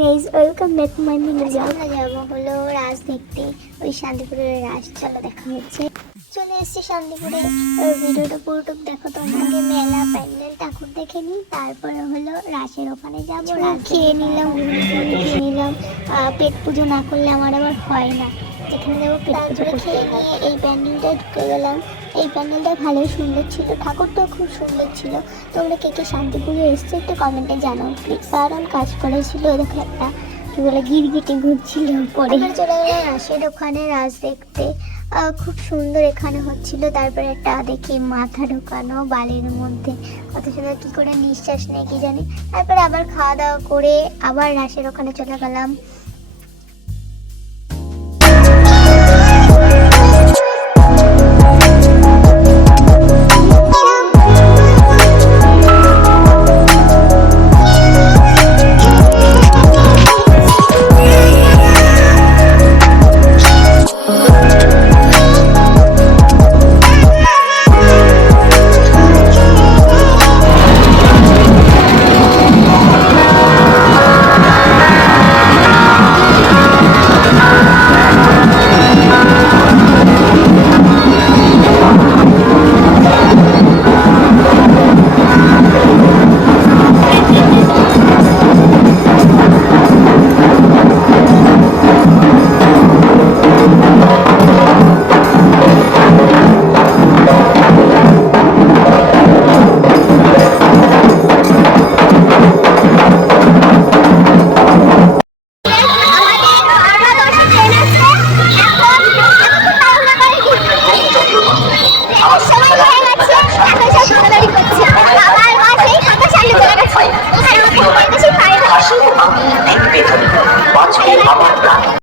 Guys, welcome back to my video. আমরা যাবো হলো রাস দেখতে, ওই শান্তিপুরের রাস। চলো দেখা হচ্ছে। চলে এসেছি শান্তিপুরে। ভিডিওটা পুরোটুক দেখো। তোমাকে মেলা প্যান্ডেল ঠাকুর দেখে নিই, তারপরে হলো রাসের ওখানে যাবো। রাস খেয়ে নিলাম, খেয়ে নিলাম। পেট পুজো না করলে আমার আবার হয় না। যেখানে যাবো পেট পুজো খেয়ে নিয়ে এই প্যান্ডেলটায় ঢুকে গেলাম। এই প্যান্ডেলটা ভালোই সুন্দর ছিল, ঠাকুরটাও খুব সুন্দর ছিল। তোমরা কে কে শান্তিপুরে এসছে একটু কমেন্টে জানাও প্লিজ। কারণ কাজ করেছিল, দেখো একটা কি বলে গিরগিটি ঘুরছিল পরে। চলে গেলাম রাসের ওখানে, রাস দেখতে। খুব সুন্দর এখানে হচ্ছিল। তারপরে একটা দেখি মাথা ঢোকানো বালির মধ্যে, কত সুন্দর, কি করে নিঃশ্বাস নেই কি জানি। তারপরে আবার খাওয়া দাওয়া করে আবার রাসের ওখানে চলে গেলাম। আমার